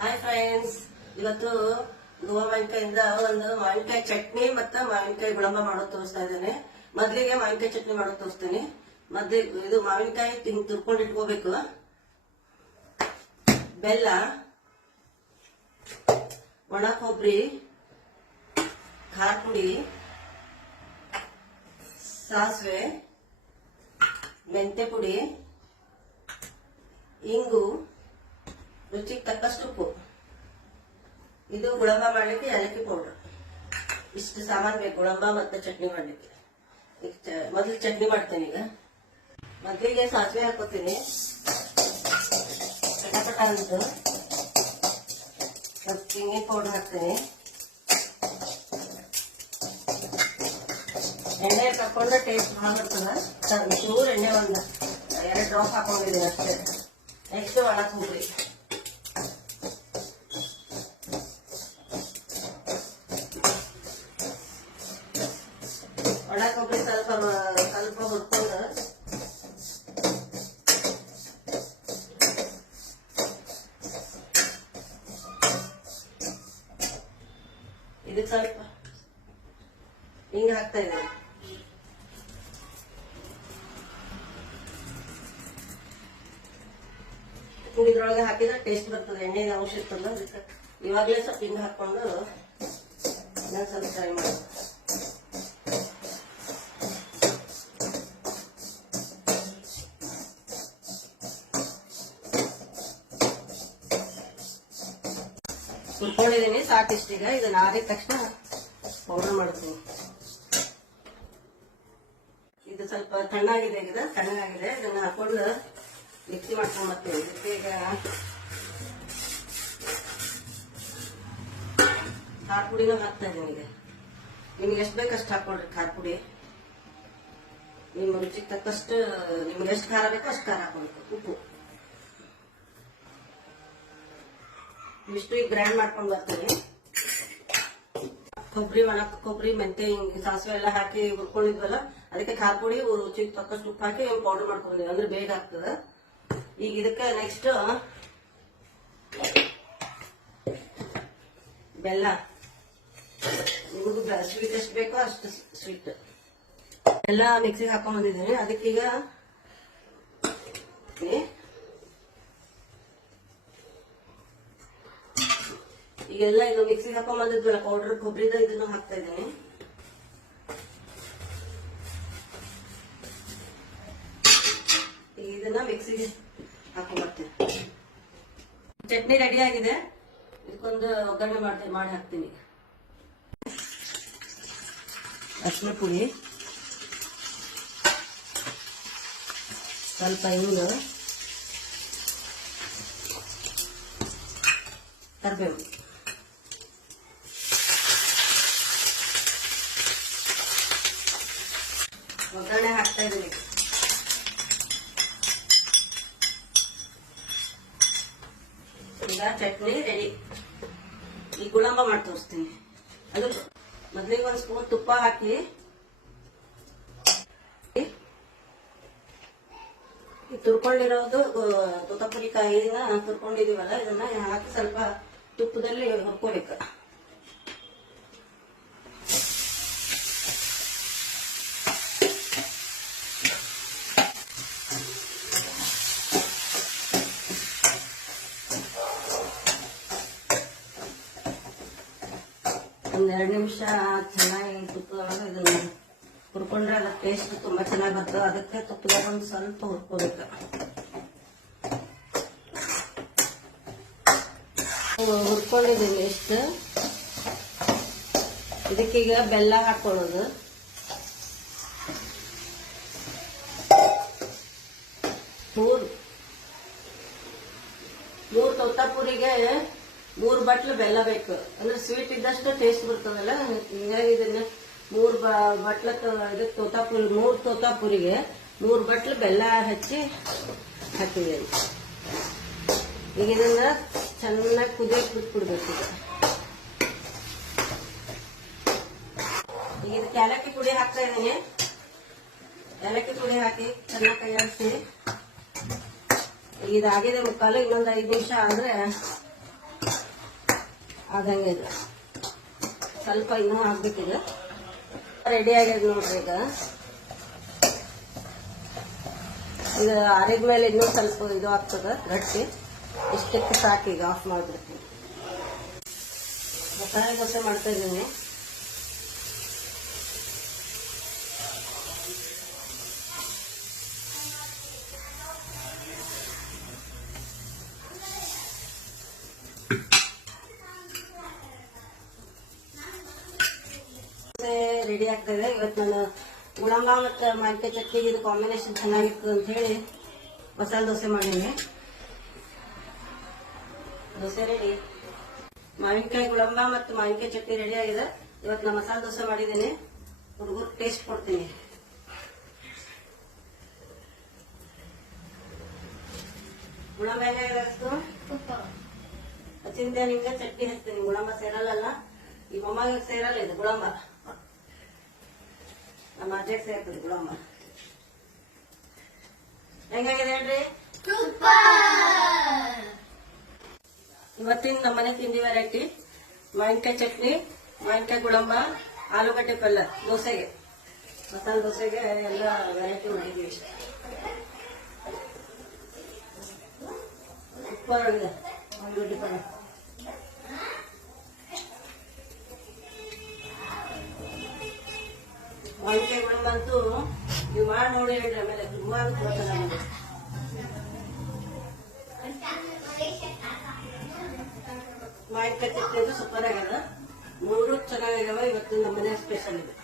Hi friends, ಇವತ್ತು ಗೋವಾ ಮಾವಿನಕಾಯಿಂದ ಒಂದು ಮಾವಿನಕಾಯಿ ಚಟ್ನಿ ಮತ್ತು ಮಾವಿನಕಾಯಿ ಗುಳಂಬ ಮಾಡೋದು ತೋರಿಸ್ತಾ ಇದ್ದೇನೆ. ಮೊದಲಿಗೆ ಮಾವಿನಕಾಯಿ ಚಟ್ನಿ ಮಾಡೋದು ತೋರಿಸ್ತೀನಿ. ಮೊದಲಿಗೆ ಇದು ಮಾವಿನಕಾಯಿ ಹಿಂಗೆ ತುರ್ಕೊಂಡು ಇಟ್ಕೋಬೇಕು. ಬೆಲ್ಲ, ಒಣ ಕೊಬ್ಬರಿ, ಖಾರ ಪುಡಿ, ಸಾಸಿವೆ, ಮೆಂತೆ ಪುಡಿ, ಇಂಗು, ರುಚಿಗೆ ತಕ್ಕಷ್ಟು ಉಪ್ಪು. ಇದು ಗುಳಂಬ ಮಾಡ್ಲಿಕ್ಕೆ ಏಲಕ್ಕಿ ಪೌಡರ್. ಇಷ್ಟು ಸಾಮಾನು ಬೇಕು ಗುಳಂಬ ಮತ್ತೆ ಚಟ್ನಿ ಮಾಡ್ಲಿಕ್ಕೆ. ಮೊದಲು ಚಟ್ನಿ ಮಾಡ್ತೇನೆ. ಈಗ ಮೊದಲಿಗೆ ಸಾಸಿವೆ ಹಾಕೋತೀನಿ, ಚಟಪಟ ಅಂತ. ಸ್ವಲ್ಪ ತೆಂಗಿನ ಪೌಡರ್ ಹಾಕ್ತೀನಿ. ಎಣ್ಣೆ ತಕೊಂಡ್ರೆ ಟೇಸ್ಟ್ ಭಾಳ ಬರ್ತದ. ಚೂರು ಎಣ್ಣೆ ಒಂದು 2 ಡ್ರಾಪ್ ಹಾಕೊಂಡಿದ್ದೀನಿ ಅಷ್ಟೇ. ನೆಕ್ಸ್ಟ್ ಒಣ ಕೊಬ್ಬರಿ, ಒಣ ಕೊಬ್ಬರಿ ಸ್ವಲ್ಪ ಹುರ್ಕೊಂಡು ಇದಕ್ಕೆ ಸ್ವಲ್ಪ ಹಿಂಗೆ ಹಾಕ್ತಾ ಇದ್ದೀನಿ. ಇದ್ರೊಳಗೆ ಹಾಕಿದ್ರೆ ಟೇಸ್ಟ್ ಬರ್ತದೆ, ಎಣ್ಣೆಗೆ ಅಂಶ ಇರ್ತಲ್ಲ. ಅದಕ್ಕೆ ಇವಾಗಲೇ ಸ್ವಲ್ಪ ಹಿಂಗೆ ಹಾಕೊಂಡು ಇನ್ನೊಂದು ಸ್ವಲ್ಪ ಫ್ರೈ ಮಾಡಿ. ಹುರ್ಕೊಂಡಿದ್ದೀನಿ, ಸಾಕಿಷ್ಟೀಗ. ಇದನ್ನ ಆರಿದ ತಕ್ಷಣ ಪೌಡರ್ ಮಾಡ್ತೀನಿ. ಇದು ಸ್ವಲ್ಪ ತಣ್ಣಾಗಿದೆ. ಇದನ್ನ ಹಾಕೊಂಡು ಮಿಕ್ಸಿ ಮಾಡ್ಕೊಂಡು ಬರ್ತೀನಿ. ಇದಕ್ಕೆ ಈಗ ಖಾರ ಪುಡಿನೂ ಹಾಕ್ತಾ ಇದ್ದೀನಿ. ಈಗ ನಿಮ್ಗೆ ಎಷ್ಟು ಬೇಕಷ್ಟು ಹಾಕೊಳ್ರಿ ಖಾರ ಪುಡಿ. ನಿಮ್ಮ ರುಚಿಗೆ ತಕ್ಕಷ್ಟು, ನಿಮ್ಗೆ ಎಷ್ಟು ಖಾರ ಬೇಕೋ ಅಷ್ಟು ಖಾರ ಹಾಕೊಳ್ಬೇಕು. ಉಪ್ಪು ಇಷ್ಟು ಈಗ ಗ್ರೈಂಡ್ ಮಾಡ್ಕೊಂಡು ಬರ್ತೀನಿ. ಕೊಬ್ಬರಿ, ಒಣ ಕೊಬ್ಬರಿ, ಮೆಂತೆ, ಹಿಂಗೆ ಸಾಸಿವೆ ಎಲ್ಲ ಹಾಕಿ ಹುರ್ಕೊಂಡಿದ್ವಲ್ಲ, ಅದಕ್ಕೆ ಖಾರ ಪುಡಿ, ರುಚಿಗೆ ತಕ್ಕಷ್ಟು ಉಪ್ಪು ಹಾಕಿ ಪೌಡರ್ ಮಾಡ್ಕೊಂಡಿದ್ದೀವಿ. ಅಂದ್ರೆ ಬೇಗ ಆಗ್ತದೆ. ಈಗ ಇದಕ್ಕೆ ನೆಕ್ಸ್ಟ್ ಬೆಲ್ಲ. ನಿಮಗೂ ಸ್ವೀಟ್ ಎಷ್ಟು ಬೇಕೋ ಅಷ್ಟು ಸ್ವೀಟ್ ಎಲ್ಲ ಮಿಕ್ಸಿಗೆ ಹಾಕೊಂಡ್ ಬಂದಿದ್ದೀನಿ. ಅದಕ್ಕೀಗ ಈಗೆಲ್ಲ ಇದು ಮಿಕ್ಸಿಗೆ ಹಾಕೊಂಡ್ ಬಂದಿದ್ವಲ್ಲ ಪೌಡರ್ ಕೊಬ್ಬರಿದ, ಇದನ್ನು ಹಾಕ್ತಾ ಇದ್ದೀನಿ. ಇದನ್ನ ಮಿಕ್ಸಿಗೆ ಹಾಕೊಂಡ್ ಬರ್ತೀನಿ. ಚಟ್ನಿ ರೆಡಿ ಆಗಿದೆ. ಇದಕ್ಕೊಂದು ಒಗ್ಗರಣೆ ಮಾಡಿ ಹಾಕ್ತೀನಿ. ಅರಿಶಿನ ಪುಡಿ, ಸ್ವಲ್ಪ ಹಿಂಗು, ಕರಿಬೇವು, ಒಗ್ಗರಣೆ ಹಾಕ್ತಾ ಇದ್ದೀನಿ. ಈಗ ಚಟ್ನಿ ರೆಡಿ. ಈ ಗುಳಂಬ ಮಾಡಿ ತೋರಿಸ್ತೀನಿ. ಅದು ಮೊದಲಿಗೆ 1 ಸ್ಪೂನ್ ತುಪ್ಪ ಹಾಕಿ, ತುರ್ಕೊಂಡಿರೋದು ತೋತಾಪುರಿಕಾಯಿನ ತುರ್ಕೊಂಡಿದೀವಲ್ಲ, ಇದನ್ನ ಹಾಕಿ ಸ್ವಲ್ಪ ತುಪ್ಪದಲ್ಲಿ ಹುರ್ಕೋಬೇಕು. ಒಂದ್ 2 ನಿಮಿಷ ಚೆನ್ನಾಗಿ ತುಪ್ಪದೊಳಗೆ ಇದನ್ನ ಹುರ್ಕೊಂಡ್ರೆ ಅದ್ರ ಟೇಸ್ಟ್ ತುಂಬಾ ಚೆನ್ನಾಗಿ ಬರ್ತದೆ. ಅದಕ್ಕೆ ತುಪ್ಪದಾಗ ಒಂದು ಸ್ವಲ್ಪ ಹುರ್ಕೋಬೇಕು. ಹುರ್ಕೊಂಡಿದ್ದೀನಿ ಇಷ್ಟು. ಇದಕ್ಕೀಗ ಬೆಲ್ಲ ಹಾಕೊಳ್ಳೋದು. ಮೂರು ತೋತಾಪುರಿಗೆ 3 ಬಟ್ಲು ಬೆಲ್ಲ ಬೇಕು. ಅಂದ್ರೆ ಸ್ವೀಟ್ ಇದ್ದಷ್ಟು ಟೇಸ್ಟ್ ಬರ್ತದಲ್ಲ. ಹೀಗಾಗಿ ಇದನ್ನ 3 ಬಟ್ಲ ಇದಕ್ಕೆ ತೋತಾಪುರಿ, 3 ತೋತಾಪುರಿಗೆ 3 ಬಟ್ಲು ಬೆಲ್ಲ ಹಚ್ಚಿ ಹಾಕಿದ್ದೀನಿ. ಈಗ ಇದನ್ನ ಚೆನ್ನಾಗಿ ಕುದಿಯಕ್ಕೆ ಬಿಟ್ಬಿಡ್ಬೇಕು. ಈಗ ಇದಕ್ಕೆ ಏಲಕ್ಕಿ ಪುಡಿ ಹಾಕ್ತಾ ಇದ್ದೀನಿ. ಏಲಕ್ಕಿ ಪುಡಿ ಹಾಕಿ ಚೆನ್ನಾಗಿ ಕೈಯಾಡಿಸಿ ಇದಾಗಿದೆ ಮುಕ್ಕಾಲು. ಇನ್ನೊಂದು 5 ನಿಮಿಷ ಆದ್ರೆ ಆದಂಗೆ ಇದು ಸ್ವಲ್ಪ ಇನ್ನೂ ಹಾಕ್ಬೇಕಿದೆ. ರೆಡಿ ಆಗ್ಯದ ನೋಡ್ರಿ. ಈಗ ಇದು ಆರಿದ ಮೇಲೆ ಇನ್ನೂ ಸ್ವಲ್ಪ ಇದು ಆಗ್ತದ ಗಟ್ಟಿ. ಇಷ್ಟಕ್ಕೆ ಸಾಕು. ಈಗ ಆಫ್ ಮಾಡ್ಬಿಡ್ತೀನಿ. ಮಸಾಲೆ ದೋಸೆ ಮಾಡ್ತಾ ಇದ್ದೀನಿ. ರೆಡಿ ಆಗ್ತದೆ. ಇವತ್ತು ನಾನು ಗುಳಂಬ ಮತ್ತು ಮಾವಿನಕಾಯಿ ಚಟ್ನಿಗೆ ಇದು ಕಾಂಬಿನೇಷನ್ ಚೆನ್ನಾಗಿತ್ತು ಅಂತ ಹೇಳಿ ಮಸಾಲೆ ದೋಸೆ ಮಾಡೀನಿ. ದೋಸೆ ರೆಡಿ. ಮಾವಿನಕಾಯಿ ಗುಳಂಬ ಮತ್ತು ಮಾವಿನಕಾಯಿ ಚಟ್ನಿ ರೆಡಿ ಆಗಿದೆ. ಇವತ್ತು ನಾನು ಮಸಾಲೆ ದೋಸೆ ಮಾಡಿದ್ದೀನಿ. ಹುಡುಗರು ಟೇಸ್ಟ್ ಕೊಡ್ತೀನಿ. ಗುಳಂಬ ಹೇಗಾಗಿತ್ತು? ಚಿಂತೆ ನಿಮ್ಗೆ ಚಟ್ನಿ ಹಚ್ತೀನಿ. ಗುಳಂಬ ಸೇರಲ್ಲ. ಈ ಮೊಮ್ಮಗ ಸೇರಲ್ಲ. ಇದು ಗುಳಂಬ ನಮ್ಮ ಅಜ್ಜಕ್ಕೆ ಸೇರ್ತದೆ. ಗುಳಂಬ ಹೆಂಗಾಗಿದೆ ಹೇಳ್ರಿ? ಇವತ್ತಿನ ನಮ್ಮನೆ ತಿಂಡಿ ವೆರೈಟಿ ಮಾವಿನಕಾಯಿ ಚಟ್ನಿ, ಮಾವಿನಕಾಯಿ ಗುಳಂಬ, ಆಲೂಗಡ್ಡೆ ಪಲ್ಯ. ದೋಸೆಗೆ, ಮಸಾಲೆ ದೋಸೆಗೆ ಎಲ್ಲ ವೆರೈಟಿ ಮಾಡಿದ್ದೀವಿ. ಸೂಪರ್ ಆಗಿದೆ ಆಲೂಗಡ್ಡೆ ಪಲ್ಯ. ಮಾವಿನಕಾಯಿ ಗುಳಂಬ ಅಂತೂ ನೀವು ಮಾಡಿ ನೋಡಿ ಹೇಳ್ರಿ. ಆಮೇಲೆ ತುಂಬಾ ನಮಗೆ ಮಾವಿನಕಾಯಿ ಚಟ್ನಿ ಸೂಪರ್ ಆಗ್ಯದ. 3 ಚೆನ್ನಾಗ್ಯಾವ. ಇವತ್ತು ನಮ್ಮನೆ ಸ್ಪೆಷಲ್ ಇದೆ.